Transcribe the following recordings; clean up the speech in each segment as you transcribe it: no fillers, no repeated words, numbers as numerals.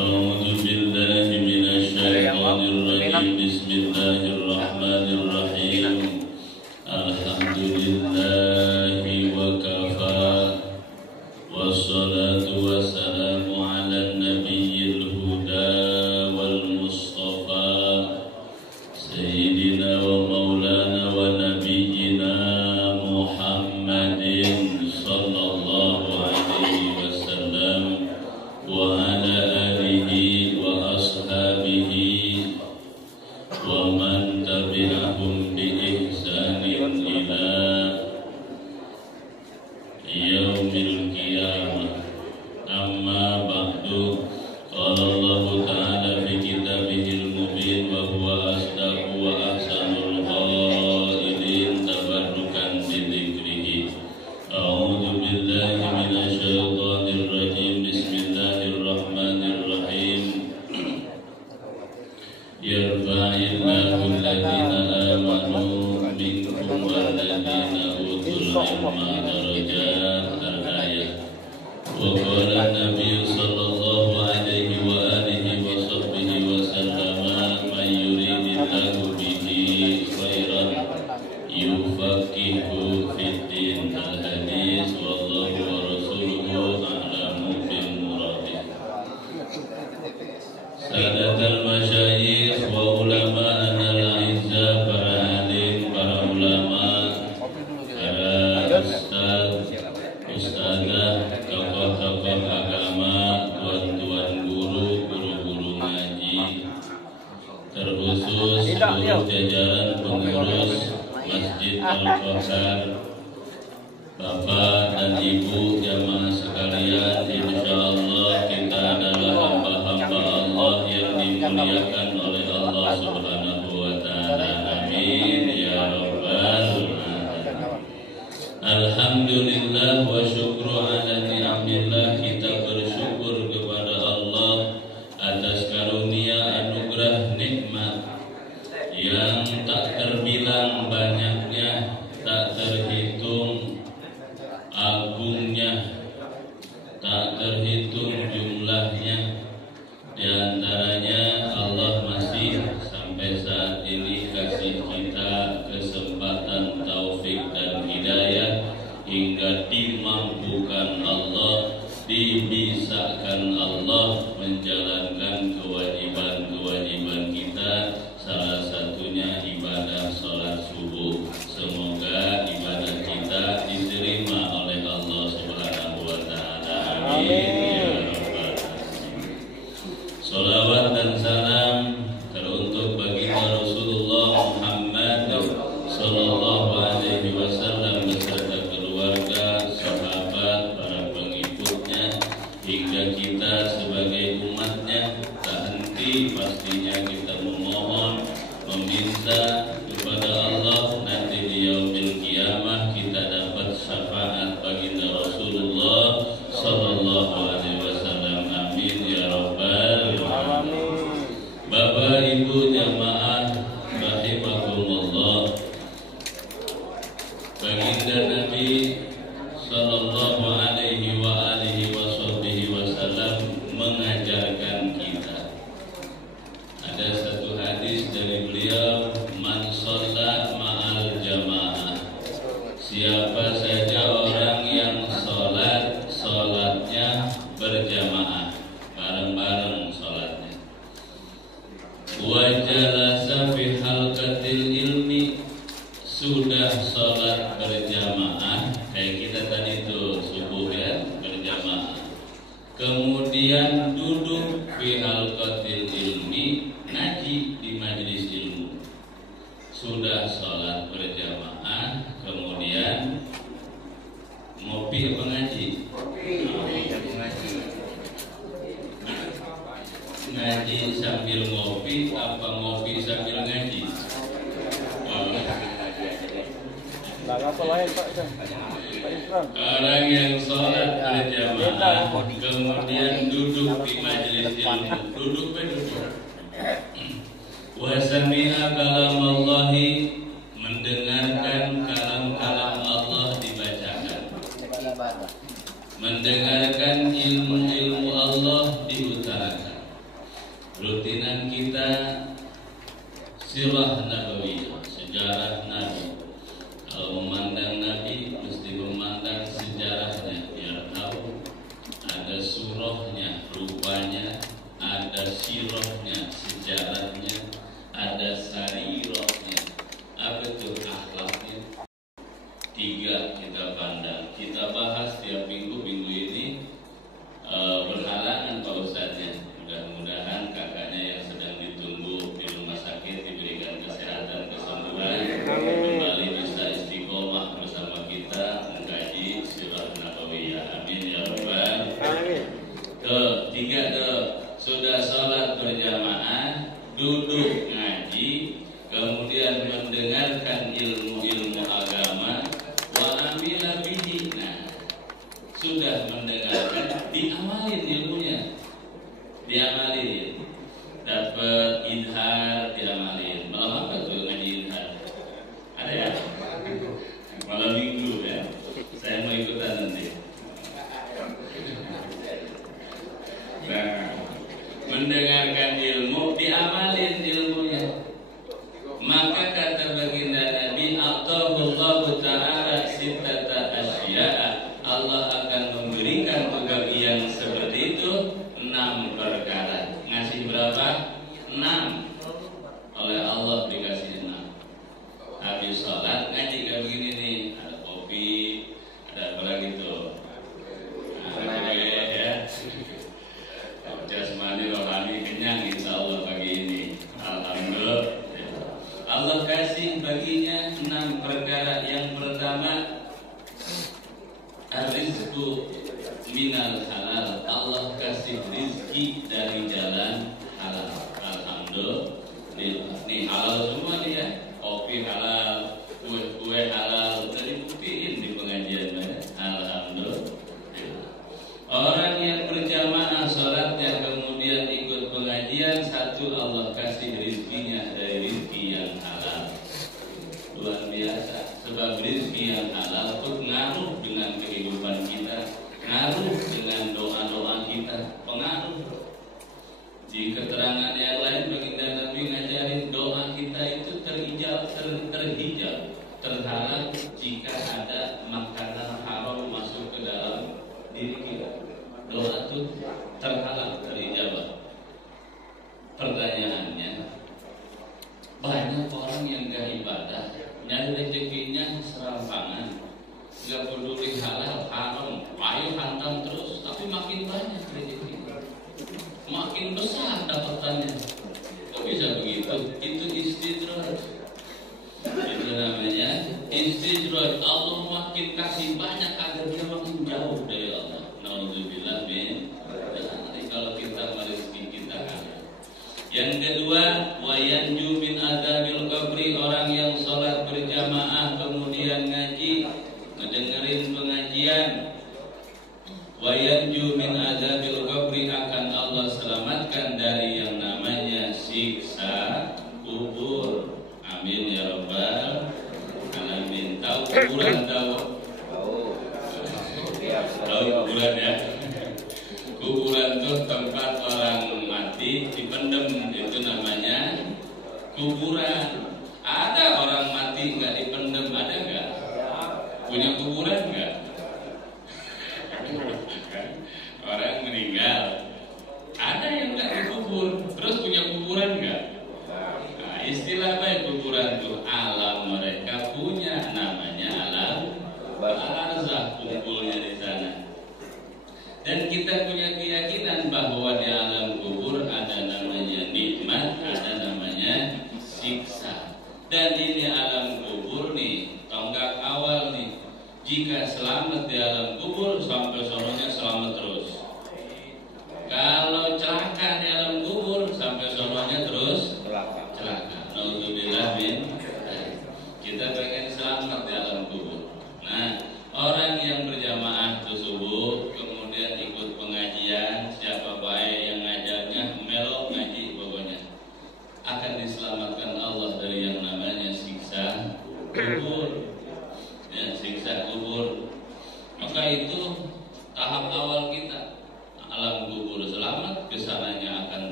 A'udzu billahi minasyaitonir rajim. Bismillahirrahmanirrahim. Alhamdulillahi wa kafa. Wassalatu wassalamu ala nabiyyil huda wal mustafa sayyidina wa maulana wa nabiyyina Muhammadin sallallahu alaihi wasallam wa ala alihi wa ashabihi wa man tabi'ahum bi ihsanin ila yaumil qiyamah. Amma ba'du. Qala Allah ta'ala fi kitabihil mubin wa huwa asdaqu wa ahsanul qailin tabarrukan bi dzikrihi. A'udzu billahi minasyaitonir rajim. Bismillahirrahmanirrahim. Yarfa'illahu alladhina amanu minkum walladhina utul ilma darajat. Al-ayat. Wa qala an-nabiy sallallahu alaihi wa alihi wa sahbihi wa sallama man yuridillahu bihi khairan yufaqihu fid din. Al-hadis. Wallahu wa rasuluhu a'lamu bil murad. Sadatul masyayikh wa ulama al-izza, para alim, para ulama, para ustazah, tokoh-tokoh agama, tuan-tuan guru, guru-guru ngaji, terkhusus seluruh jajaran pengurus Masjid Al-Fakhar, Bapak dan Ibu jamaah sekalian, insyaallah kita adalah hamba-hamba Allah yang dimuliakan oleh Allah Subhanahu wa taala. Amin ya rabbal alamin. Alhamdulillah wa syukru ala ni'amillah. Kita bersyukur kepada Allah atas karunia anugerah nikmat yang tak terbilang banyaknya, tak terhitung agungnya, tak terhitung jumlahnya. Di antaranya Allah masih sampai saat ini kasih kita kesempatan taufik dan hidayah hingga dimampukan Allah, dibisakan Allah menjalankan kewajiban-kewajiban kita, salah satunya ibadah sholat subuh. Semoga ibadah kita diterima oleh Allah Subhanahu wa taala. Amin. Salawat dan salam teruntuk baginda Rasulullah Muhammad sallallahu alaihi wasallam beserta keluarga, sahabat, para pengikutnya, hingga kita sebagai umatnya. Tak henti pastinya kita memohon, meminta kepada Allah nanti di yaumil qiyamah kita dapat syafaat baginda Rasulullah sallallahu alaihi wasallam. Amin ya rabbal alamin. Bapak Ibu jamaah rahimakumullah, baginda Nabi sallallahu alaihi wa alihi wasallam mengajarkan kita. Ada satu hadis dari beliau, man shalla ma'al jamaah. Siapa saja orang yang sholatnya berjamaah, bareng-bareng sholatnya. Wa jalasa fi halqatil ilmi, sudah sholat berjamaah, kayak kita tadi tuh subuh ya, berjamaah. Kemudian duduk fi halqatil ilmi, ngaji di majelis ilmu. Sudah sholat berjamaah, kemudian ngopi apa ngaji? Ngaji sambil ngopi apa ngopi sambil ngaji? Orang yang sholat berjamaah kemudian duduk di majelis ilmu, duduk. Wa sami'a kalamallahi, mendengarkan kalam-kalam Allah dibacakan, mendengarkan ilmu-ilmu Allah diutarakan. Sirah Nabawiyah, sejarah Nabi. Kalau memandang Nabi mesti memandang sejarahnya, biar tahu ada surahnya, rupanya, ada sirahnya, sejarahnya, ada sarirahnya, apa itu akhlaknya. 3 kita pandang, kita bahas tiap minggu ini berhalangan Pak Ustadznya. Mudah-mudahan kakaknya yang sedang ditunggu di rumah sakit diberikan kesehatan, kesembuhan, kembali bisa istiqomah bersama kita mengkaji Sirah Nabawiyah. Amin ya rabbal alamin. Tiga sudah sholat berjamaah, duduk ngaji, kemudian mendengarkan ilmu-ilmu agama, wa amila bihi. Nah, sudah mendengarkan, diamalin ilmunya, diamalin, dapat idhar, diamalin. Malam apa tuh ngaji idhar? Ada ya? Malam minggu ya. Saya mau ikutan nanti. Nah, mendengarkan ilmu, diamalin ilmunya. Maka kata baginda Nabi, Allahu Ta'ala sittata asya'a, Allah akan memberikan kebahagiaan seperti itu 6 perkara. Ngasih berapa? 6. Oleh Allah dikasih 6. Habis sholat ngaji kayak begini nih, ada kopi, ada apa lagi tuh? Ada ya. Jasmani rohani kenyang insya Allah pagi ini. Alhamdulillah. Allah kasih baginya 6 perkara. Yang pertama, rizqu minal halal. Allah kasih rizki dari jalan halal. Alhamdulillah. Nih halal semua nih ya. Kopi halal, kue halal. Tadi buktiin di pengajian ya. Alhamdulillah. Orang yang berjamaah sholatnya kemudian ikut pengajian, 1 Allah kasih rizkinya dari rizki yang halal. Luar biasa. Sebab rizki yang halal itu ngaruh dengan kehidupan kita, ngaruh dengan doa-doa kita, pengaruh. Di keterangan yang lain baginda Nabi ngajarin doa kita itu terhijab, terhalang jika ada makanan haram masuk ke dalam diri kita. Doa itu terhalang, terijabah. Pertanyaannya, banyak orang yang gak ibadah, nyari rezekinya serampangan, gak peduli halal, haram, ayo hantam terus, tapi makin banyak rezekinya, makin besar dapatannya. Kok bisa begitu? Itu istidraj. Itu namanya istidraj. Allah makin kasih banyak agar dia makin jauh dari Allah. Nauzubillah min dzalik. Kalau kita merizki kita ada. Yang kedua, wayanju min adzabil qabri. Orang yang sholat berjamaah kemudian ngaji, mendengarin pengajian, wayanju min adzabil qabri, akan Allah selamatkan dari yang namanya siksa kubur. Amin ya rabbal alamin. Tahu kuburan? Tahu kuburan ya. Kuburan itu tempat orang mati dipendem, itu namanya kuburan. Ada orang mati nggak dipendem, ada nggak? Punya kuburan nggak? Orang meninggal, ada yang nggak dikubur, terus punya kuburan nggak? Nah, istilah apa kuburan itu? Alam mereka punya, namanya alam barzakh, kumpulnya di sana. Dan kita punya keyakinan bahwa di alam kubur ada namanya nikmat, ada namanya siksa. Dan ini alam kubur nih,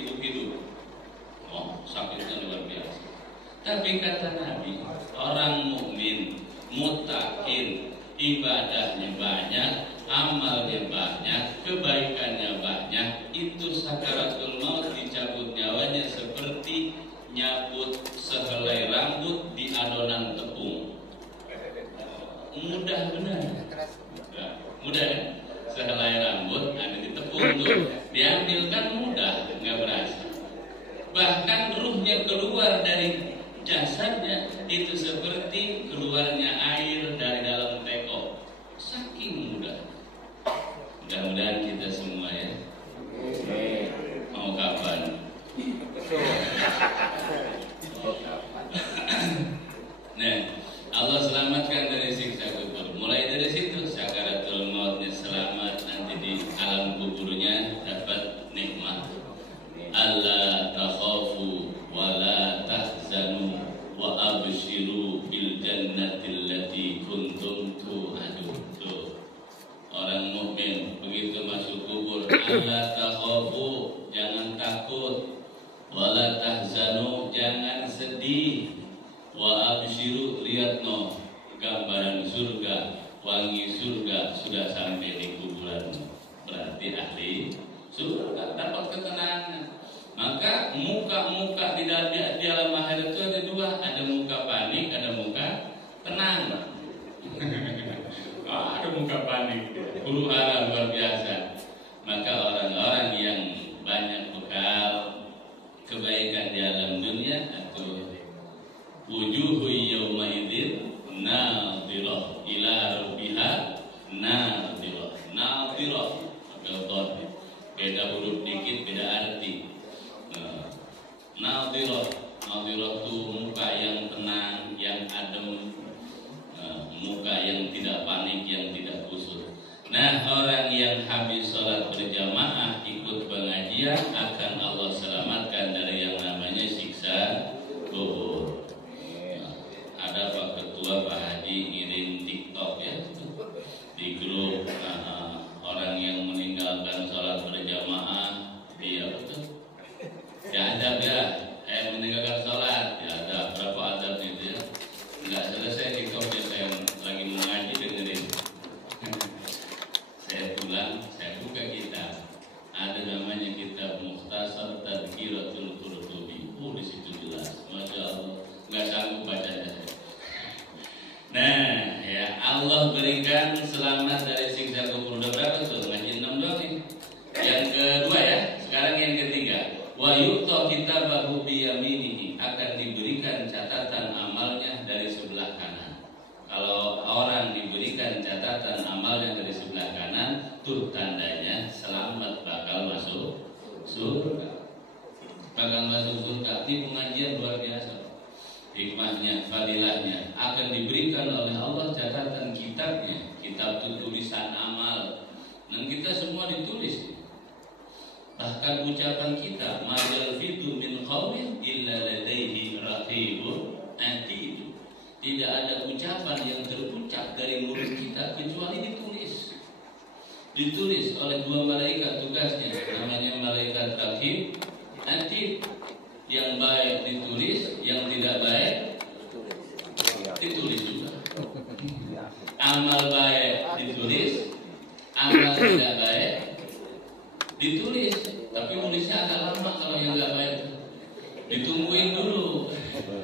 hidup-hidup. Oh, sakitnya luar biasa. Tapi kata Nabi, orang mukmin, mutakin, ibadahnya banyak, amalnya banyak, kebaikannya banyak, itu sakaratul maut dicabut nyawanya seperti nyabut sehelai rambut di adonan tepung. Mudah benar. Nah, mudah kan? Sehelai rambut ada di tepung tuh, diambil kan mudah, nggak berasa. Bahkan ruhnya keluar dari jasadnya itu seperti keluarnya air dari dalam teko, saking mudah. Mudah-mudahan kita semua ya. Mau kapan? Nah, Allah selamatkan dari siksa kubur. Mulai dari situ sakaratul mautnya selamat, nanti di alam kuburnya dapat nikmat. Alla takhafu wa la tahzanu wa abshiru bil jannati allati kuntum tu'adun. Orang mukmin begitu masuk kubur, alla takhafu, jangan takut, wa la tahzanu, jangan sedih, wa abshiru, lihat no gambaran surga, wangi surga sudah sampai di kuburan. Berarti ahli surga dapat ketenangan. Maka muka-muka di dalam akhirat itu ada dua, ada muka panik, ada muka tenang. Ada muka panik, huru hara luar biasa. Maka orang-orang yang banyak bekal kebaikan di alam dunia atau wujuhu yawma idzin nadhirah ila rabbiha nadhirah. Nadhirah beda huruf dikit, beda arti. Nadhirah itu muka yang tenang, yang adem, muka yang tidak panik, yang tidak kusut. Nah, orang yang habis sholat berjamaah ikut pengajian akan Allah selamatkan dari yang namanya siksa kubur. Ada Pak Ketua, Pak Haji ngirim TikTok ya di grup orang yang meninggalkan sholat berjamaah, dia betul. Ya adab ya, meninggalkan sholat, ya ada berapa adab itu ya. Nggak selesai TikToknya, saya lagi mengaji dengerin. Saya pulang, saya buka kitab, ada namanya kitab Mukhtasar Tadhkiratul Qurtubi. Di situ jelas, masya Allah, nggak sanggup bacanya. Nah, ya Allah berikan selamat dari siksa kubur. Udah berapa tuh? Ngaji 6 doang nih. Yang kedua ya, sekarang yang ketiga. Wa yu'ta kitabahu biyaminihi, akan diberikan catatan amalnya dari sebelah kanan. Kalau orang diberikan catatan amalnya dari sebelah kanan, tuh tandanya selamat, bakal masuk surga. Bakal masuk surga. Ini pengajian luar biasa. Hikmahnya, fadilahnya, akan diberikan oleh Allah catatan kitabnya. Kitab itu tulisan amal, dan kita semua ditulis. Bahkan ucapan kita, ma yalfidu min qawlin illa ladaihi raqibun atid. Tidak ada ucapan yang terucap dari mulut kita kecuali ditulis. Ditulis oleh dua malaikat tugasnya, namanya malaikat raqib, atid. Yang baik ditulis, yang tidak baik ditulis juga. Amal baik ditulis, amal tidak baik ditulis. Tapi nulisnya agak lama kalau yang nggak baik. Ditungguin dulu.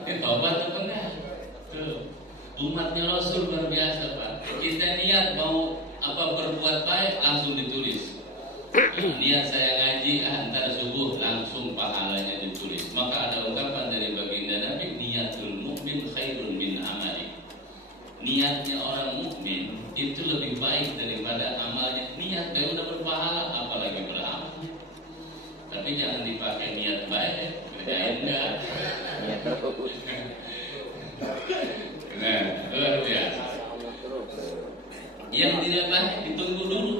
Tobat apa enggak? Tuh. Umatnya Rasul luar biasa, Pak. Kita niat mau berbuat baik langsung ditulis. Niat saya ngaji, antar subuh langsung pahalanya ditulis. Maka ada ungkapan dari baginda Nabi, niatul mukmin khairun min amali. Niatnya orang mukmin itu lebih baik daripada amalnya. Niat dia udah berpahala, apalagi beramal. Tapi jangan dipakai niat baik, kerjain enggak. Niat terus. Nah, luar biasa. Yang tidak baik ditunggu dulu.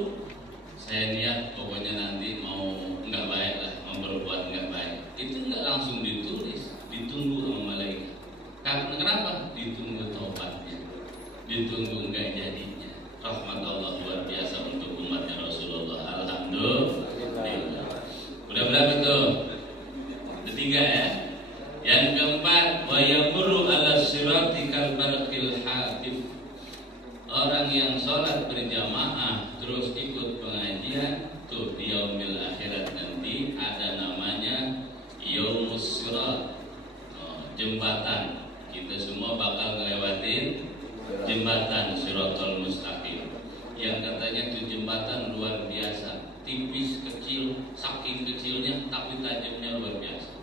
Saya niat pokoknya nanti mau enggak baik lah, mau berbuat enggak baik. Itu enggak langsung ditulis, ditunggu sama malaikat. Kenapa? Ditunggu taubatnya, ditunggu enggak jadinya. Rahmat Allah luar biasa untuk umatnya Rasulullah. Alhamdulillah. Udah berapa tuh? jembatan. Kita semua bakal ngelewatin jembatan Shiratal Mustaqim. Yang katanya itu jembatan luar biasa, tipis, kecil, saking kecilnya tapi tajamnya luar biasa.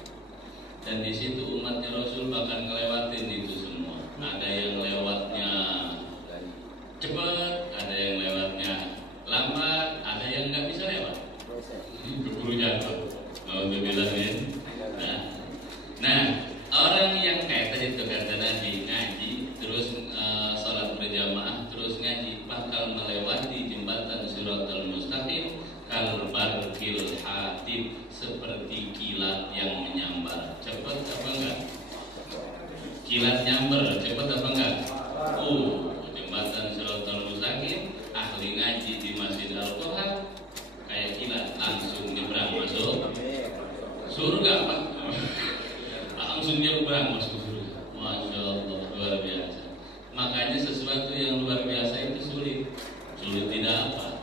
Dan di situ umatnya Rasul bakal ngelewatin itu semua. Ada yang lewatnya cepat, ada yang lewatnya lambat, ada yang nggak bisa lewat. Keburu jatuh. Mau dibilangin. Nah, orang yang kayak tadi itu kata Nabi ngaji, terus sholat berjamaah, terus ngaji, bakal melewati jembatan Shiratal Mustaqim kal barqil hatib, seperti kilat yang menyambar. Cepat apa enggak? Kilat nyamber, cepat apa enggak? Jembatan Shiratal Mustaqim, ahli ngaji di Masjid Al-Qur'an kayak kilat langsung nyebrang masuk surga, Pak. Langsung nyebrang masuk surga. Masya Allah, luar biasa. Makanya sesuatu yang luar biasa itu sulit. Sulit tidak apa.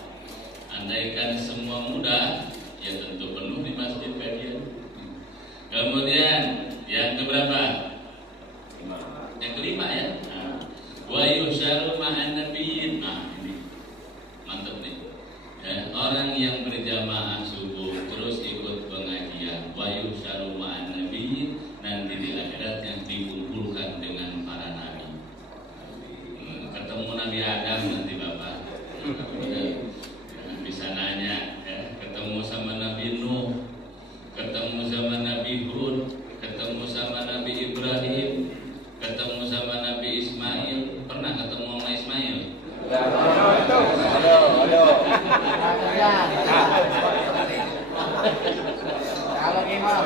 Andaikan semua mudah, ya tentu penuh di masjid kajian. Kemudian yang keberapa? Yang kelima ya. Wa yuhsyaru ma'an nabiyyin. Nah, ini mantap nih. Ya, orang yang berjamaah subuh terus ikut pengajian, wa yuhsyaru ma'an nabiyyin, nanti di akhirat yang dikumpulkan dengan para nabi. Ketemu Nabi Adam nanti Bapak. Bisa nanya, ya, ketemu sama Nabi Nuh, ketemu sama Nabi Hud, ketemu sama Nabi Ibrahim, ketemu sama Nabi Ismail. Pernah ketemu sama Ismail? Kalau imam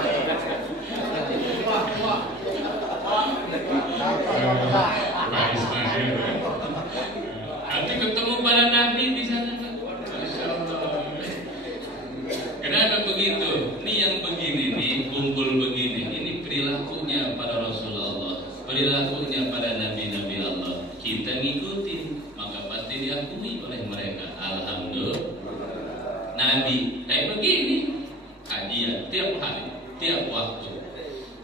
Pak Ismail. Nanti ketemu para nabi di sana, Pak. Masya Allah. Kenapa begitu? Ini yang begini nih, kumpul begini. Ini perilakunya para Rasulullah, perilakunya para nabi-nabi Allah. Kita ngikutin, maka pasti diakui oleh mereka. Alhamdulillah. Nabi kayak begini, kajian tiap hari, tiap waktu.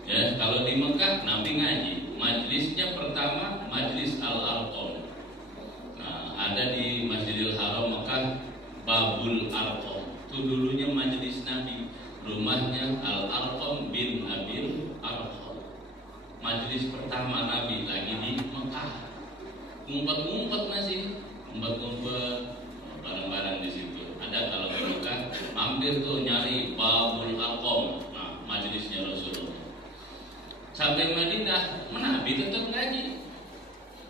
Ya, kalau di Mekah Nabi ngaji, majlisnya pertama majlis Al-Arqam. Nah, ada di Masjidil Haram Mekah Babul Arqam. Itu dulunya majlis Nabi, rumahnya Al-Arqam bin Abil Arqam. Majlis pertama Nabi lagi di Mekah. Ngumpet-ngumpet masih, ngumpet-ngumpet bareng-bareng di situ. Ada kalau di Mekah hampir tuh nyari Babul Arqam. Nah, majlisnya Rasulullah. Sampai Madinah, Nabi tetap ngaji.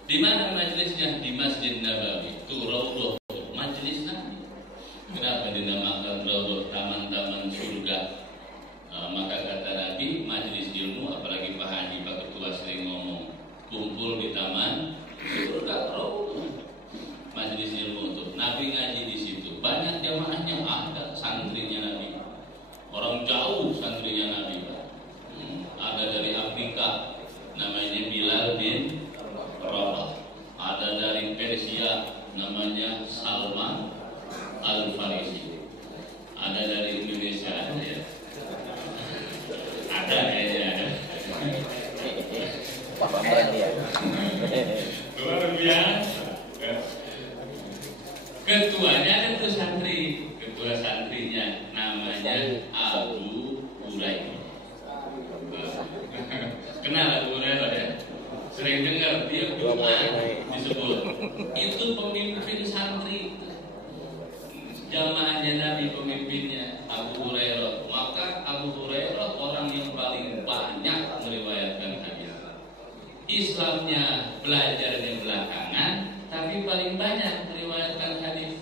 Di mana majlisnya? Di Masjid Nabawi. Itu Raudhah, majlis Nabi. Kenapa dinamakan Raudhah, taman-taman surga? Maka kata Nabi, majlis ilmu, apalagi Pak Haji, Pak Ketua sering ngomong, kumpul di taman surga Raudhah. Majlis ilmu itu. Nabi ngaji di situ. Banyak jamaahnya, ada santrinya Nabi. Orang jauh santrinya Nabi, Pak. Ada dari Afrika, namanya Bilal bin Rabah. Ada dari Persia, namanya Salman Al-Farisi. Ada dari Indonesia, ada ya. Ada kayaknya. Luar biasa. Ketuanya ada tuh santri, ketua santrinya namanya Abu Hurairah. Kenal Abu Hurairah ya? Sering dengar dia disebut. Itu pemimpin santri, jamaahnya Nabi, pemimpinnya Abu Hurairah. Maka Abu Hurairah orang yang paling banyak meriwayatkan hadis. Islamnya belajarnya belakangan, tapi paling banyak meriwayatkan hadis.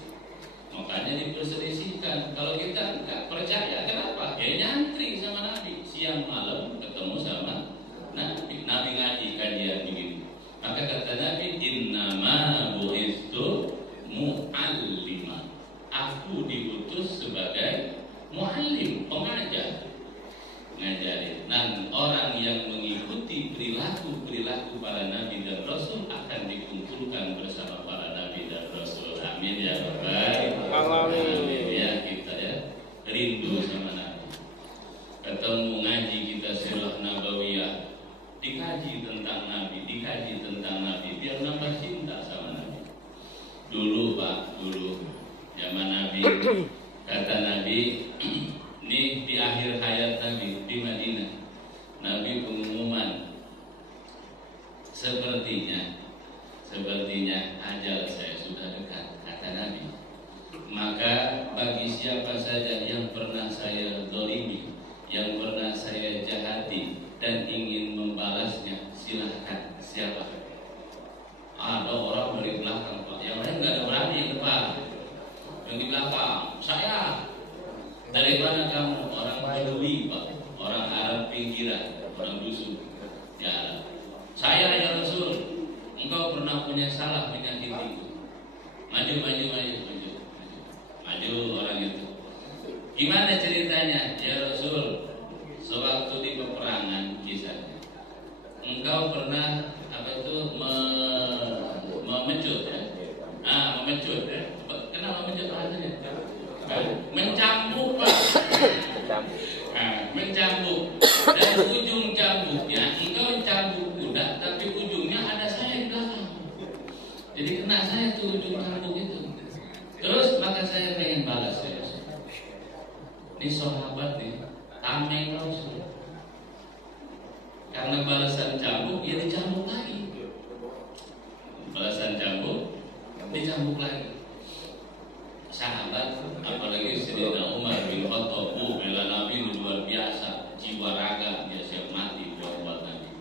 Makanya diperselisihkan. Kalau kita nggak percaya, kenapa? Ya nyantri sama Nabi, siang malam ketemu sama Nabi. Nabi ngaji kajian begini. Maka kata Nabi, innama bu'istu mu'allima. Aku diutus sebagai mu'allim, pengajar, ngajarin. Dan orang yang mengikuti perilaku para nabi dan rasul akan dikumpulkan bersama para nabi dan rasul. Amin ya rabbal alamin. Ya, kita ya rindu sama Nabi. Ketemu ngaji kita sirah nabawiyah, dikasih dikaji tentang Nabi, biar nambah cinta sama Nabi. Dulu Pak, zaman Nabi, kata Nabi, ini di akhir hayat Nabi di Madinah, Nabi pengumuman, sepertinya ajal saya sudah dekat, kata Nabi. Maka bagi siapa saja yang pernah saya zalimi, yang pernah saya jahati dan ingin membalasnya, silahkan. Siapa? Ada orang dari belakang Pak, yang lain nggak ada berani Pak. Yang di belakang, saya. Dari mana kamu? Orang Badui Pak, orang Arab pinggiran, orang dusun. Ya, saya ya Rasul. Engkau pernah punya salah menyakitiku. Maju orang itu. Gimana ceritanya? Ya Rasul, sewaktu di peperangan kisahnya, engkau pernah memecut ya? Memecut ya? Kenapa memecut artinya? Mencambuk Pak. Mencambuk. Dan ujung cambuknya, engkau cambuk kuda, tapi ujungnya ada saya di belakang. Jadi kena saya tuh ujung cambuk itu. Terus maka saya pengen balas ya. Ini sahabat nih, tameng Rasul. Karena balasan cambuk, ya dicambuk lagi. Balasan cambuk, dicambuk lagi. Sahabat, apalagi Sayyidina Umar bin Khattab, bela Nabi luar biasa, jiwa raga dia siap mati buat Nabi.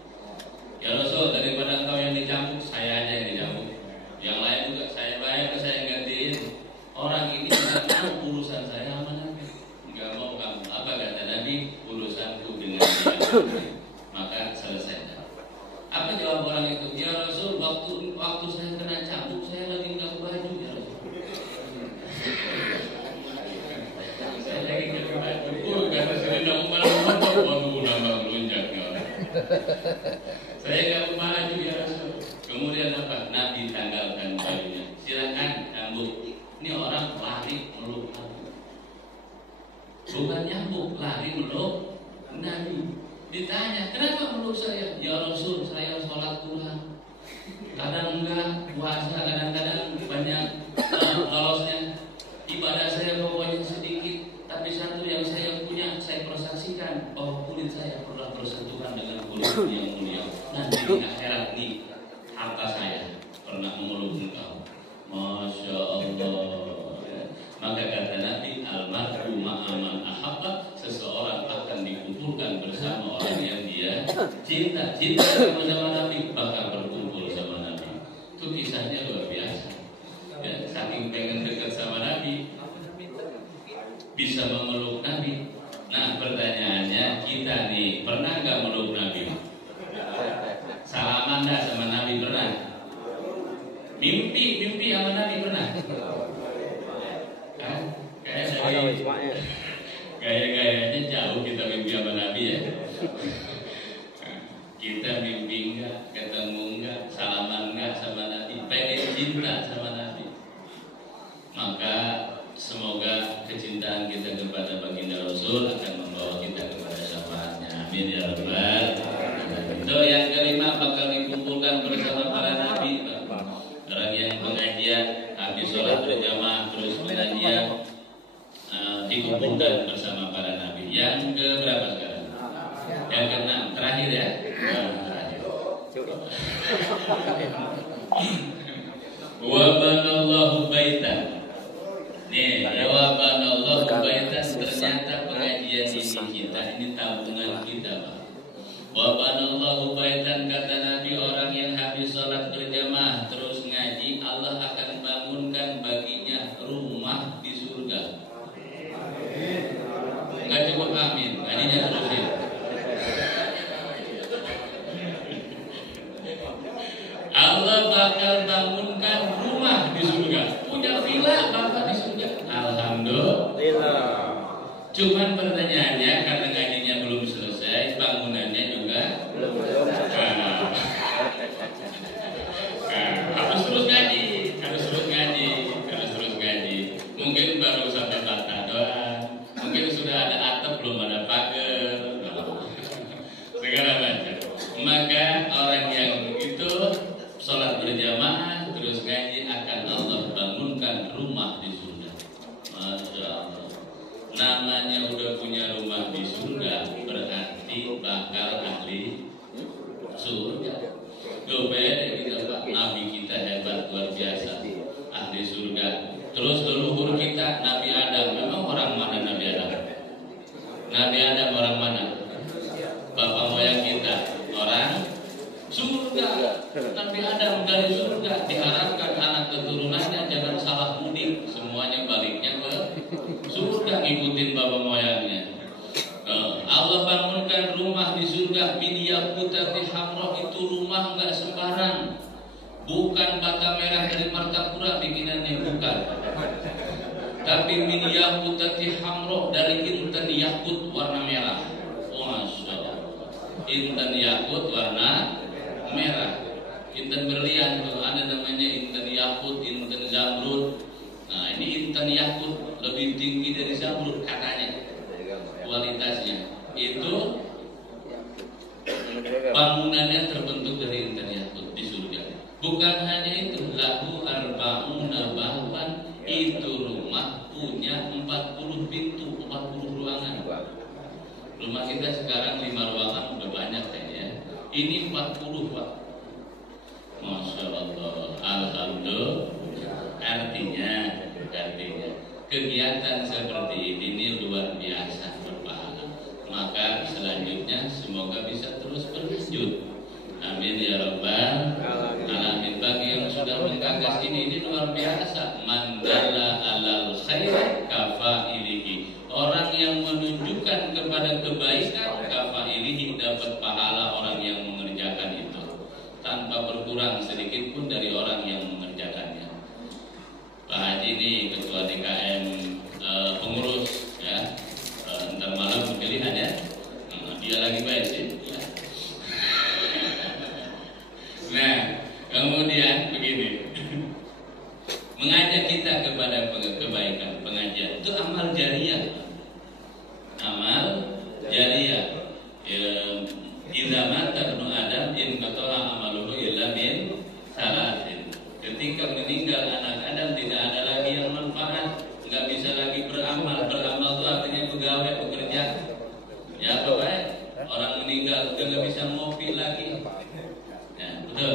Ya Rasul, daripada engkau yang dicambuk, saya aja yang dicambuk. Yang lain juga saya bayar, saya gantiin. Orang ini tidak mau urusan saya sama Nabi. Enggak mau kamu. Apa kata Nabi? Urusanku dengan dia. Maka selesai. Apa jawab orang itu? Ya Rasul, waktu saya kena cambuk, saya lagi nggak baju ya Rasul. Saya lagi nggak baju. Karena Sayyidina Umar waduh nambah melonjaknya orang. Saya nggak baju ya Rasul. Kemudian apa? Nabi tanggalkan bajunya. Silakan cambuk. Ini orang lari meluk Nabi. Bukan nyambuk, lari meluk Nabi. Ditanya, kenapa meluk saya? Ya Rasul, saya sholat Tuhan. Kadang enggak, puasa, kadang-kadang banyak lolosnya. Ibadah saya pokoknya sedikit. Tapi satu yang saya punya, saya persaksikan bahwa kulit saya pernah bersentuhan dengan kulit yang mulia. Nanti di akhirat ini, harta saya pernah memeluk engkau. Masya Allah. Maka kata Nabi, almarhum ma'aman ahabba, seseorang akan dikumpulkan bersama orang yang dia cinta sama Nabi, bakal berkumpul sama Nabi. Itu kisahnya luar biasa. Ya, saking pengen dekat sama Nabi, bisa memeluk Nabi. Nah pertanyaannya, kita nih pernah nggak meluk Nabi? Salaman nggak sama Nabi pernah? Mimpi sama Nabi pernah? Gaya-gayanya jauh kita mimpi sama Nabi ya. Kita mimpi enggak, ketemu enggak, salaman enggak sama Nabi, pengen cinta sama Nabi. Maka semoga kecintaan kita kepada baginda Rasul akan membawa kita kepada syafaatnya. Amin ya rabbal alamin. So yang kelima bakal dikumpulkan bersama para nabi. Orang yang pengajian habis sholat berjamaah terus pengajian dikumpulkan bersama para nabi. Yang ke berapa sekarang? Yang ke-6 terakhir ya. Terakhir. Wa banallahu baitan. Nih, wa banallahu baitan, ternyata pengajian ini kita, ini tabungan kita, Pak. Wa banallahu baitan, kata Nabi, orang yang habis sholat berjamaah terus ngaji, Allah akan bangunkan baginya rumah di surga. Enggak cukup amin, ngajinya terusin. Allah bakal bangunkan rumah di surga. Punya villa Bapak di surga. Alhamdulillah. Cuman pertanyaannya, karena ngajinya belum selesai, bangunannya juga belum selesai. Harus terus ngaji. Mungkin baru sampai bata doang. Mungkin sudah ada atap belum ada pagar. Segala macam. Maka bakal ahli surga. Gopede kita Pak, Nabi kita hebat luar biasa, ahli surga. Terus leluhur kita Nabi Adam, memang orang mana Nabi Adam? Nabi Adam orang mana? Bapak moyang kita orang surga. Nabi Adam dari surga, diharapkan anak keturunannya jangan salah mudik, semuanya baliknya ke surga, ikutin bapak moyangnya. Allah bangunkan rumah di surga min yaqutati hamra, itu rumah enggak sembarang, bukan bata merah dari Martapura bikinannya, bukan, tapi min yaqutati hamra, dari intan yakut warna merah. Oh masya Allah, intan yakut warna merah. Intan berlian tuh ada namanya intan yakut, intan zamrud. Nah ini intan yakut lebih tinggi dari zamrud katanya kualitasnya. Itu bangunannya terbentuk dari intan yakut di surga. Bukan hanya itu, lahu arba'una bahwan, itu rumah punya 40 pintu, 40 ruangan. Rumah kita sekarang 5 ruangan udah banyak kayaknya. Ini 40 Pak. Masya Allah, alhamdulillah. Artinya kegiatan seperti ini luar biasa berpahala. Maka selanjutnya semoga bisa terus berlanjut. Amin ya rabbal alamin. Bagi yang sudah menggagas ini luar biasa. Mandala alal khair kafailihi. Orang yang menunjukkan kepada kebaikan, kafailihi, dapat pahala orang yang mengerjakan itu tanpa berkurang sedikit pun dari orang yang mengerjakannya. Pak Haji ini ketua DKM pengurus ya. Ntar malam pemilihan ya. Dia lagi baik sih. Ya. Nah, kemudian begini. Mengajak kita kepada kebaikan, pengajian itu amal jariah. Amal jariah. Idza mata ibnu Adam in qata'a amaluhu illa min salasin. Ketika meninggal anak Adam tidak ada lagi yang manfaat, enggak bisa lagi beramal. Beramal itu artinya pegawai, pekerja. Ya, baik. Orang meninggal udah enggak bisa ngopi lagi. Ya, betul.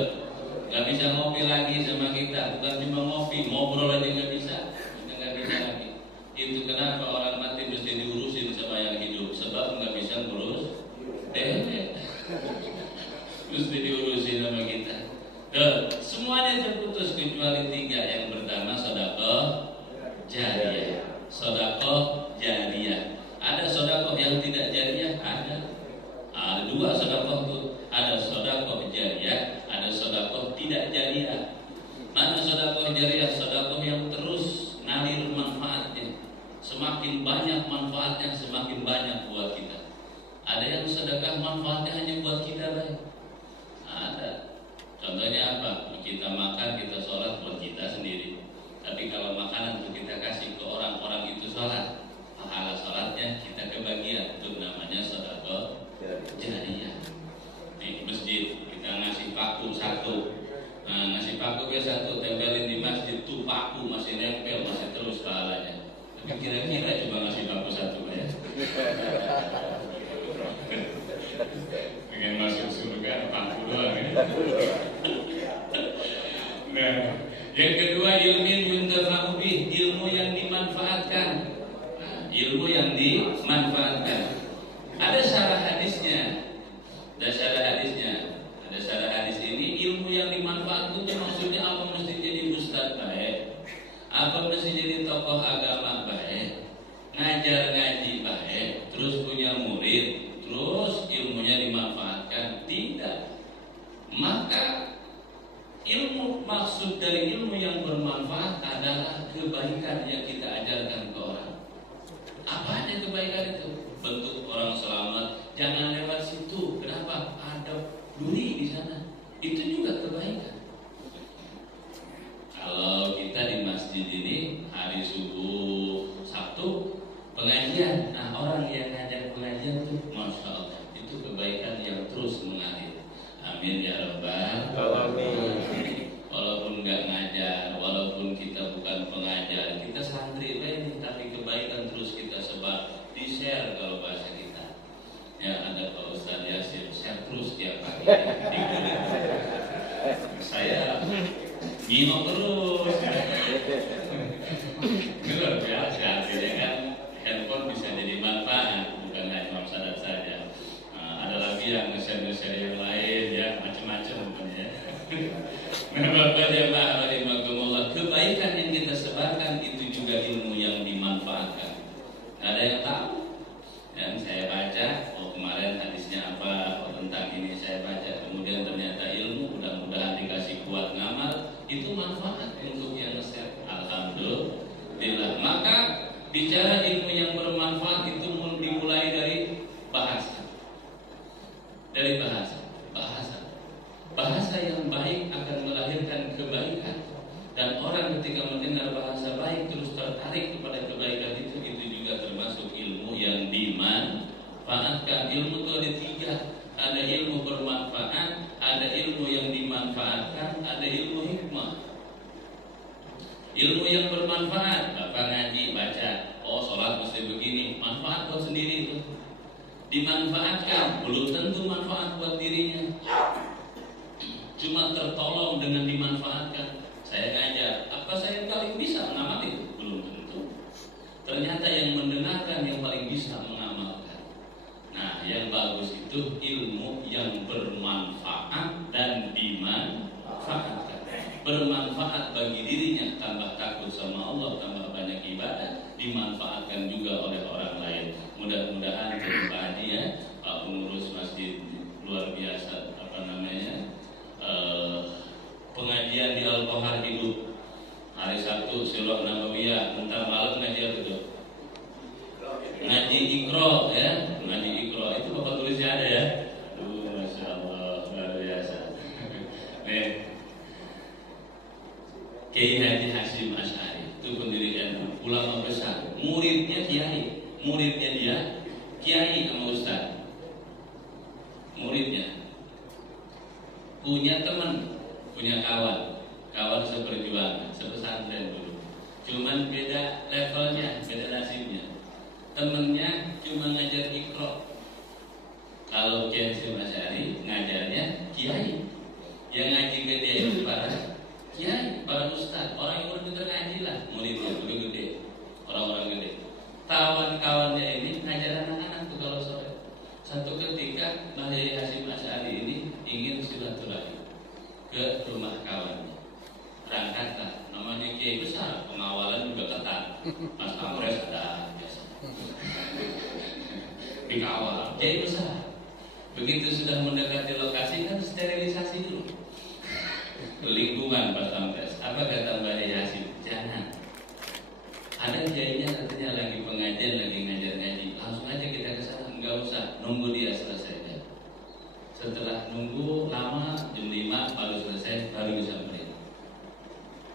Enggak bisa ngopi lagi sama kita, bukan cuma ngopi, ngobrol aja enggak bisa. Udah enggak bisa lagi. Itu kenapa orang mati mesti diurusin sama yang hidup, sebab enggak bisa ngurus mesti diurusin sama kita. Semuanya terputus kecuali 3. Yang pertama sedekah jariah. Sedekah jariah. Ada sedekah yang tidak jariah, ada 2 sedekah itu. Ada sedekah jariah, ada sedekah tidak jariah. Mana sedekah jariah? Sedekah yang terus ngalir manfaatnya. Semakin banyak manfaatnya, semakin banyak buat kita. Ada yang sedekah manfaatnya hanya buat kita baik. Ada. Contohnya apa? Kita makan, kita sholat buat kita sendiri. Tapi kalau makanan itu kita kasih ke orang-orang itu sholat, pahala sholatnya kita kebagian. Itu namanya sedekah jariah. Di masjid kita ngasih paku 1. Nah, ngasih paku ke 1 tempelin di masjid tuh, paku masih nempel, masih terus pahalanya. Tapi kira-kira coba ngasih paku 1 ya. Pengen masuk surga 40 doang ya. Nah, yang kedua ilmu yuntafa'u bih, ilmu yang dimanfaatkan. Nah, ilmu yang dimanfaatkan. Ada syarah hadisnya. Ada syarah hadis ini, ilmu yang dimanfaatkan itu maksudnya apa? Mesti jadi ustaz baik, apa mesti jadi tokoh agama baik, ngajar ngaji baik, terus punya murid, terus ilmunya dimanfaatkan. Tidak. Maka ilmu, maksud dari ilmu yang bermanfaat adalah kebaikan yang kita ajarkan ke orang. Apa aja kebaikan itu? Bentuk orang selamat, jangan lewat situ. Kenapa? Ada duri di sana. Itu juga kebaikan. Kalau kita di masjid ini hari subuh Sabtu pengajian, nah orang yang ngajak pengajian itu masya Allah, itu kebaikan yang terus mengalir. Amin ya rabbal alamin. Walaupun nggak ngajar, walaupun kita bukan pengajar, kita santri ini, tapi kebaikan terus kita sebar, di share kalau bahasa kita. Ya ada Pak Ustadz ya, Saya nginok terus. Luar biasa, artinya kan handphone bisa jadi manfaat, bukan hanya Imam Sadat saja. Ada lagi yang nge-share yang lain ya, macam-macam pokoknya. Nah, Bapak jamaah rahimakumullah, kebaikan yang kita sebarkan itu juga ilmu yang dimanfaatkan. Ada yang tahu? Dan saya baca, kemarin hadisnya apa, tentang ini saya baca, kemudian ternyata ilmu, mudah-mudahan dikasih kuat ngamal, itu manfaat untuk yang nge-share. Alhamdulillah. Maka bicara ilmu yang bermanfaat itu dimulai dari bahasa. Dari bahasa yang baik akan melahirkan kebaikan, dan orang ketika mendengar bahasa baik terus tertarik kepada kebaikan itu juga termasuk ilmu yang dimanfaatkan. Ilmu itu ada 3, ada ilmu bermanfaat, ada ilmu yang dimanfaatkan, ada ilmu hikmah. Ilmu yang bermanfaat, Bapak ngaji baca, sholat mesti begini, manfaat buat sendiri itu. Dimanfaatkan, belum tentu manfaat buat dirinya, cuma tertolong dengan dimanfaatkan. Saya ngajar, apa saya paling bisa mengamati? Belum tentu. Ternyata yang mendengarkan yang paling bisa mengamalkan. Nah, yang bagus itu ilmu yang bermanfaat dan dimanfaatkan. Bermanfaat bagi dirinya, tambah takut sama Allah, tambah banyak ibadah, dimanfaatkan juga oleh orang lain. Mudah-mudahan Pak Haji ya, Pak pengurus masjid luar biasa, pengajian di Al-Qahar hidup. Hari Sabtu Silok Nabawiyah, bentar malam ngaji apa itu? Ngaji Iqra ya, ngaji Iqra itu Bapak tulisnya ada ya. Masya Allah, luar biasa. Nih, Kiai Haji Hasyim Asy'ari itu pendiri NU, ulama besar, muridnya kiai, muridnya dia kiai sama ustaz, muridnya punya teman, punya kawan seperjuangan, sepesantren dulu, cuman beda levelnya, beda nasibnya. Temennya cuma ngajar Iqra, kalau Kiai Hasyim Asy'ari ngajarnya kiai, yang ngaji ke dia itu para kiai, para ustaz, orang yang benar-benar ngaji lah, muridnya udah gede, orang-orang gede. Kawan-kawannya ini ngajar anak-anak tuh kalau sore. Satu ketika Mbah Yai Hasyim Asy'ari ini ingin silaturahmi ke rumah kawannya. Berangkatlah, namanya kiai besar, pengawalan juga ketat. Mas Kapolres ada biasa. Dikawal, kiai besar. Begitu sudah mendekati lokasi kan sterilisasi dulu. Lingkungan Pak Kampres. Apa kata Mbak Hasyim? Jangan. Ada kiainya katanya lagi pengajian, lagi ngajar-ngaji. Langsung aja kita ke sana, enggak usah nunggu dia selesai. Setelah nunggu lama jam 5 baru selesai, baru bisa beri.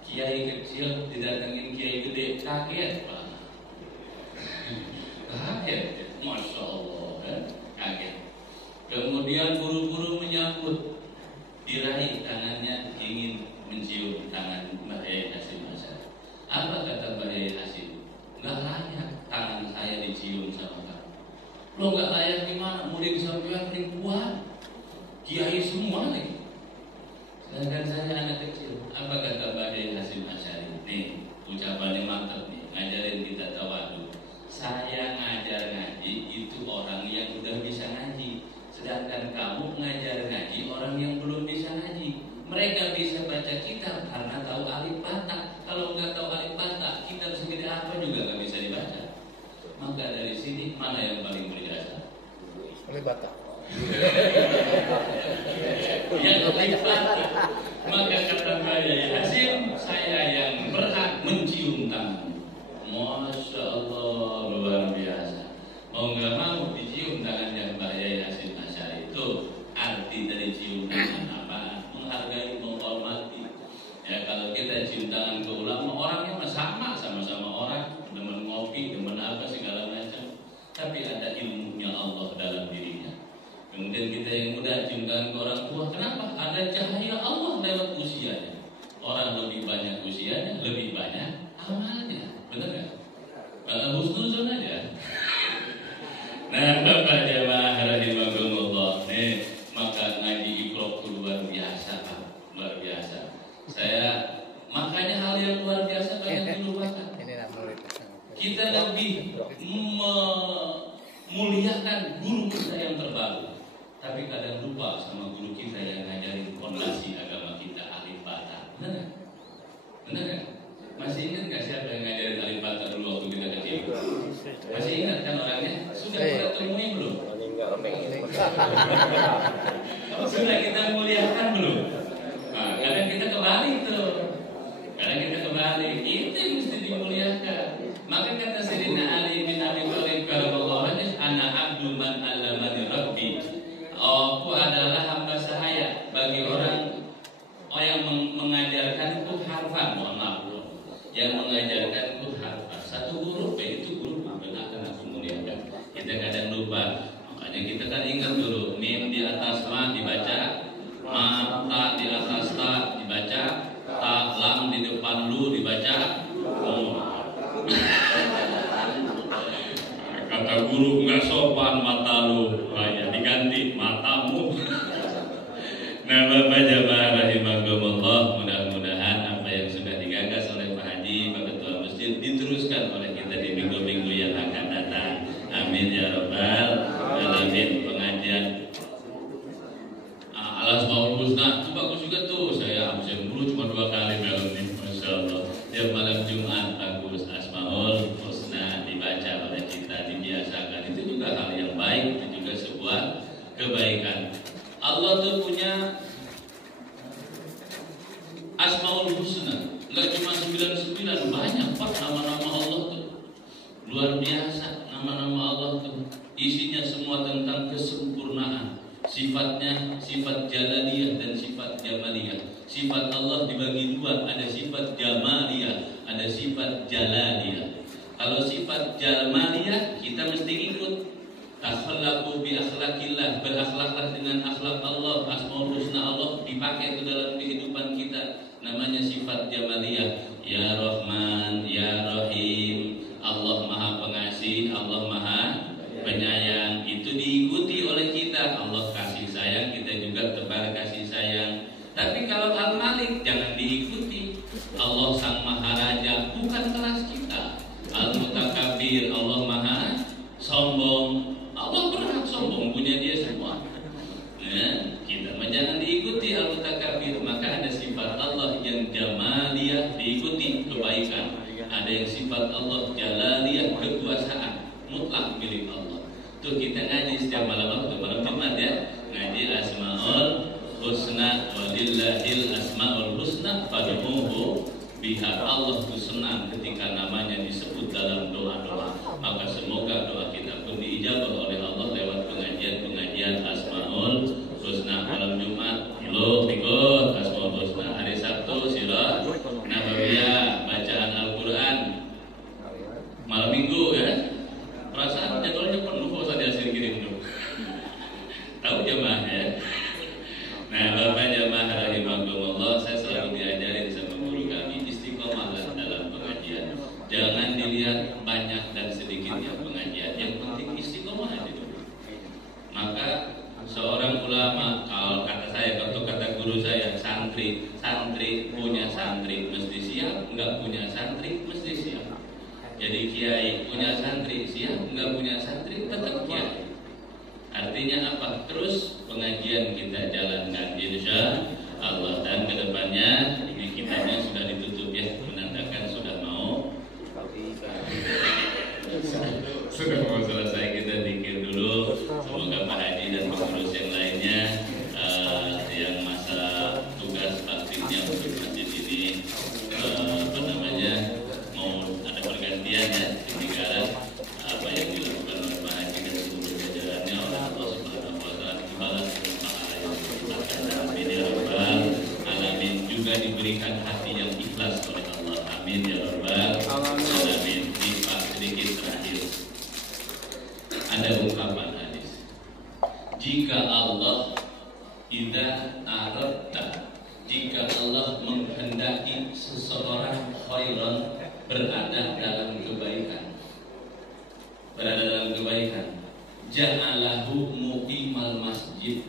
Kiai kecil didatengin kiai gede, kaget Pak. Kaget, Masya Allah kan? Kaget. Kemudian buru-buru menyambut, diraih tangannya, ingin mencium tangan Mbak Yai Hasyim Asy'ari. Apa kata Mbak Yai Hasyim? Nggak layak tangan saya dicium sama kamu. Lo nggak layak gimana? Murid sampean ribuan, kiai semua nih, sedangkan saya anak kecil. Apa kata Mbak Yai Hasyim Asy'ari? Nih ucapannya mantap nih, ngajarin kita tawadu. Saya ngajar ngaji itu orang yang udah bisa ngaji, sedangkan kamu ngajar ngaji orang yang belum bisa ngaji. Mereka bisa baca kitab karena tahu alif bata. Kalau nggak tahu alif bata, kitab segede apa juga nggak bisa dibaca. Maka dari sini mana yang paling berjasa? Alif bata. Yang alif bata. Maka kata Mbak Yai Hasyim, saya yang berhak mencium tangan. Masya Allah, luar biasa. Mau nggak mau dicium tangannya Mbak Yai Hasyim Asy'ari. Itu arti dari cium tangan apa? Menghargai, menghormati. Ya, kalau kita cium tangan ke ulama, orangnya sama-sama orang, demen ngopi, demen apa segala macam. Tapi ada ilmunya Allah dalam dirinya. Kemudian kita yang muda cium tangan ke orang tua, kenapa? Ada cahaya Allah lewat usianya. Orang lebih banyak usianya, lebih banyak amalnya. Benar nggak? Husnuzon aja. Nah, Bapak jamaah rahimahumullah, nih maka ngaji tapi kadang lupa sama guru kita yang ngajarin fondasi agama kita, alif bata. Benar nggak? Benar nggak? Masih ingat nggak siapa yang ngajarin alif bata dulu waktu kita kecil? Masih ingat kan orangnya? Sudah kita temui belum? Sudah kita muliakan belum? Nah, kadang kita kembali tuh. Kadang kita kembali. Itu yang mesti dimuliakan. Maka kata Sayyidina Ali bin Abi Thalib karamallahu wajhah, ana abdu man 'allamani rabbi. Aku adalah hamba sahaya bagi orang yang mengajarkanku harfan. Mohon maaf, yang mengajarkanku harfan. Satu huruf, itu huruf benar akan aku muliakan. Kita kadang lupa. Makanya kita kan ingat dulu, mim di atas ma dibaca, ma ta di atas ta dibaca, ta lam di depan lu dibaca. Kata guru nggak sopan mata lu, ya diganti matamu. Nah, Bapak jamaah rahimakumullah, mudah-mudahan apa yang sudah digagas oleh Pak Haji, Pak Ketua Masjid diteruskan oleh kita di minggu-minggu yang akan datang. Amin ya rabbal alamin. Pengajian Al-Asmaul Husna itu bagus juga tuh. Saya absen dulu cuma 2 kali malam ini, masya Allah. Tiap malam Jumat bagus Asmaul Husna dibaca oleh kita, dibiasakan. Itu juga hal yang baik, itu juga sebuah kebaikan. Allah tuh punya Asmaul Husna, nggak cuma 99, banyak Pak nama-nama Allah tuh. Luar biasa nama-nama Allah tuh. Isinya semua tentang kesempurnaan. Sifatnya sifat jalaliyah dan sifat jamaliyah. Sifat Allah dibagi 2, ada sifat jamaliyah, ada sifat jalaliyah. Kalau sifat jamaliyah kita mesti ikut. Takhallaku bi akhlaqillah, berakhlaklah dengan akhlak Allah. Asmaul Husna Allah dipakai itu dalam kehidupan kita. Namanya sifat jamaliyah. Ya Rahman, Ya Rahim. Allah Maha Pengasih, Allah Maha Penyayang. Itu diikuti oleh kita. Allah kasih sayang, kita juga tebar kasih sayang. Tapi kalau Al-Malik jangan diikuti. Allah Sang Maharaja bukan kelas kita. Al-Mutakabbir, Allah Maha Sombong. Allah berhak sombong, punya dia semua. Nah, kita jangan diikuti Al-Mutakabbir. Maka ada sifat Allah yang jamaliyah, diikuti kebaikan. Ada yang sifat Allah jalaliyah, kekuasaan mutlak milik Allah. Tuh kita ngaji setiap malam Jumat ya. Ngaji Asmaul Husna, walillahil asmaul husna fad'uhu biha. Allah itu senang ketika namanya disebut dalam doa-doa. Maka semoga doa kita pun diijabah oleh Allah lewat pengajian-pengajian Asmaul Husna. Malam Jumat ikut Asmaul Husna. Hari Sabtu sirah Nabawiyah, bacaan Al-Quran. Malam Minggu ya. Perasaan jadwalnya penuh kok saya hasil kirim tuh. Tahu jemaah ya. Nah, Bapak jemaah rahimakumullah, saya selalu diajarin sama guru kami, istiqomahlah dalam pengajian. Jangan dilihat banyak dan sedikitnya pengajian. Yang penting istiqomah aja dulu. Maka seorang ulama, kalau kata saya, kalau kata guru saya, santri punya santri mesti siap, enggak punya santri mesti siap. Jadi kiai punya santri siap, enggak punya santri tetap kiai. Artinya apa? Terus pengajian kita jalankan insya Allah. Dan kedepannya ini kitanya sudah ditutup ya, menandakan sudah mau selesai. Kita zikir dulu. Semoga Pak Haji dan pengurus yang lainnya yang masa tugas praktiknya untuk masjid ini mau ada pergantian ya di negara. Apa yang dilakukan oleh Pak Haji dan seluruh jajarannya oleh Allah Subhanahu wa taala dibalas dengan pahala yang besar. Amin ya rabbal alamin. Juga diberikan hati yang ikhlas oleh Allah. Amin ya rabbal alamin. Pak sedikit terakhir. Ada ungkapan hadis. Jika Allah tidak aradta, jika Allah menghendaki seseorang khairan, berada dalam kebaikan, ja'alahu muqimal masjid.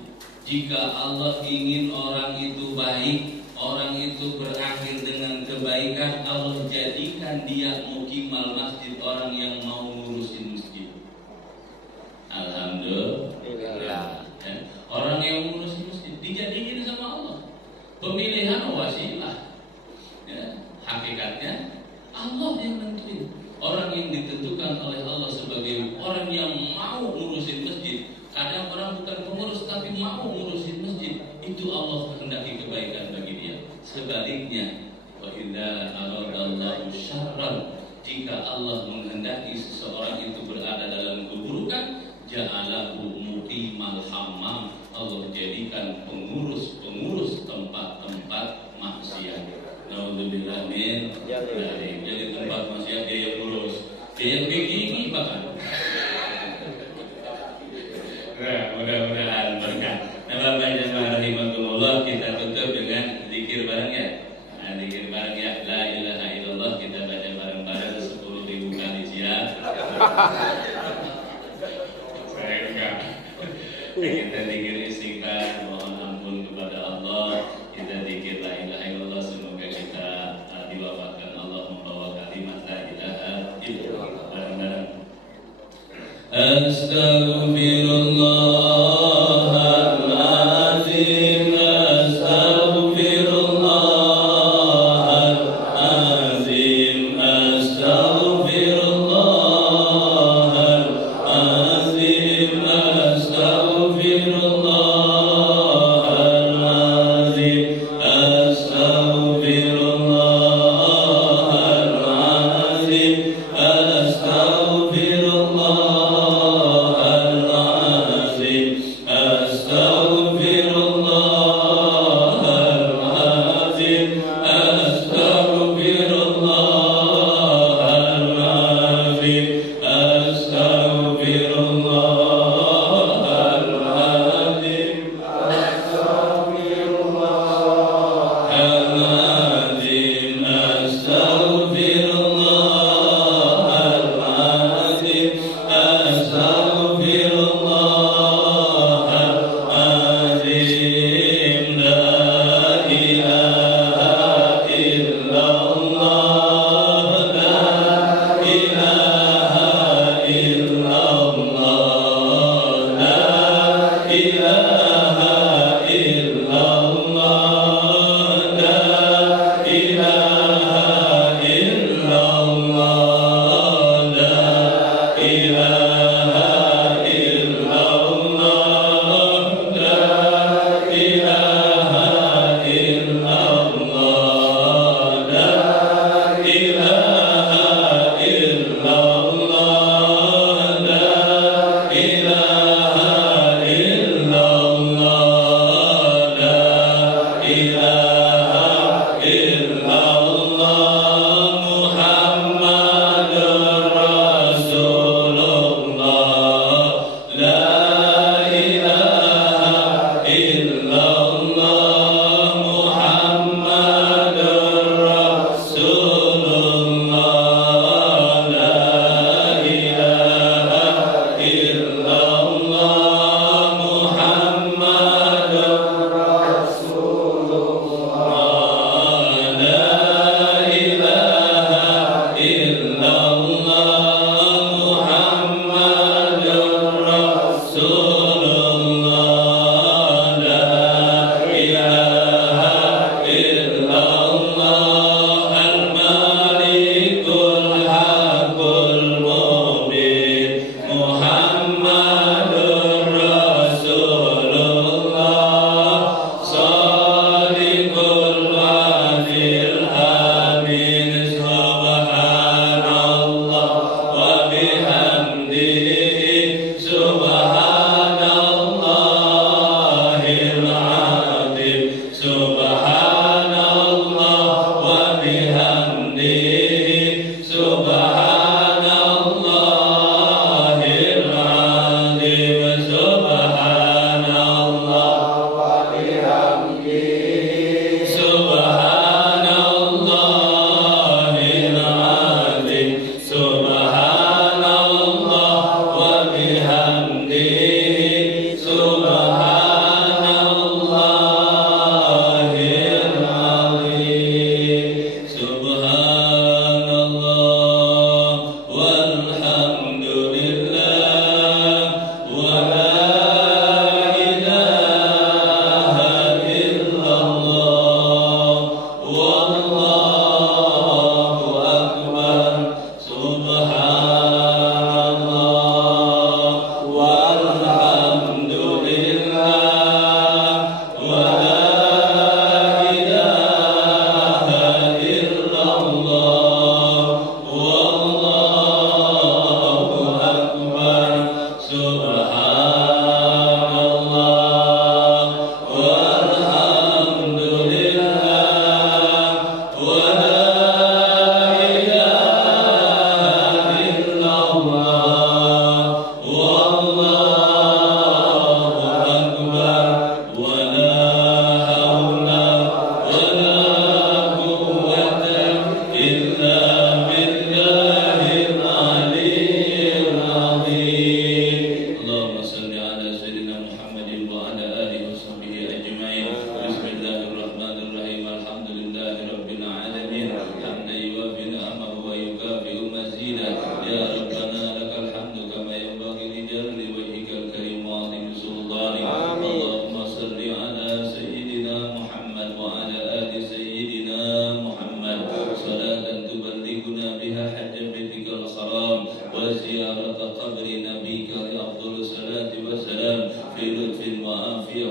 Jika Allah ingin orang itu baik, orang itu berakhir dengan kebaikan, Allah jadikan dia muqimal masjid, orang yang mau ngurusin masjid. Alhamdulillah. sebaliknya, wa idza aradallahu syarran, jika Allah menghendaki seseorang itu berada dalam keburukan, ja'alahu muqimal hammam, Allah jadikan pengurus tempat-tempat maksiat. Naudzubillah min dzalik. Jadi tempat maksiat dia yang ngurus, dia yang begini bahkan. Nah, mudah-mudahan berkah. Nah, Bapak jemaah rahimakumullah, kita tutup dengan zikir bareng ya. Nah, zikir bareng ya, la ilaha illallah, kita baca bareng-bareng 10.000 kali siap. Saya enggak. Kita zikir istighfar, mohon ampun kepada Allah. Kita zikir la ilaha illallah, semoga kita diwafatkan Allah membawa kalimat la ilaha illallah. Bareng-bareng. Astaghfirullahaladzim, astaghfirullahaladzim, astaghfirullahaladzim, astaghfirullahaladzim, astaghfirullahaladzim, astaghfirullahaladzim.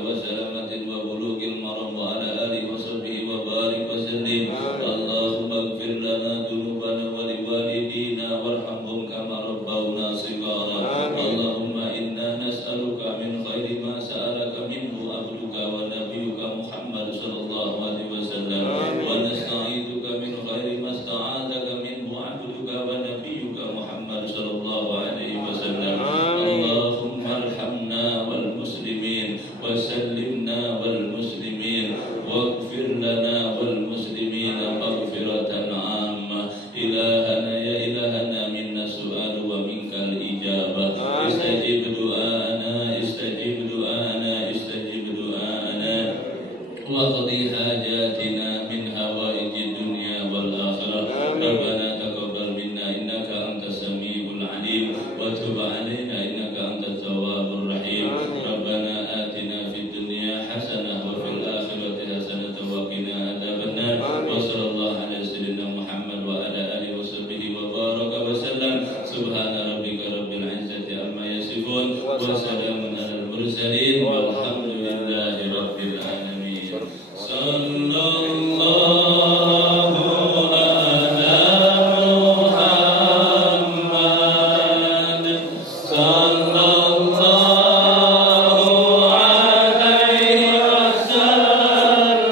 وسلامة وبلوغ المرام وعلى آله وصحبه وبارك وسلم. اللهم اغفر لنا ذنوبنا ولوالدينا وارحمهم كما ربونا صغارا. اللهم إنا نسألك من خير ما سألك منه عبدك ونبيك محمد صلى الله عليه وسلم، ونستعيذك من خير ما استعاذك منه عبدك ونبيك محمد صلى الله عليه وسلم. اللهم ارحمنا والمسلمين وسلمنا والمسلمين واغفر لنا والمسلمين مغفرة عامة. إلهنا يا إلهنا منا السؤال ومنك الإجابة. استجب دعاءنا استجب دعاءنا استجب دعاءنا واقض حاجاتنا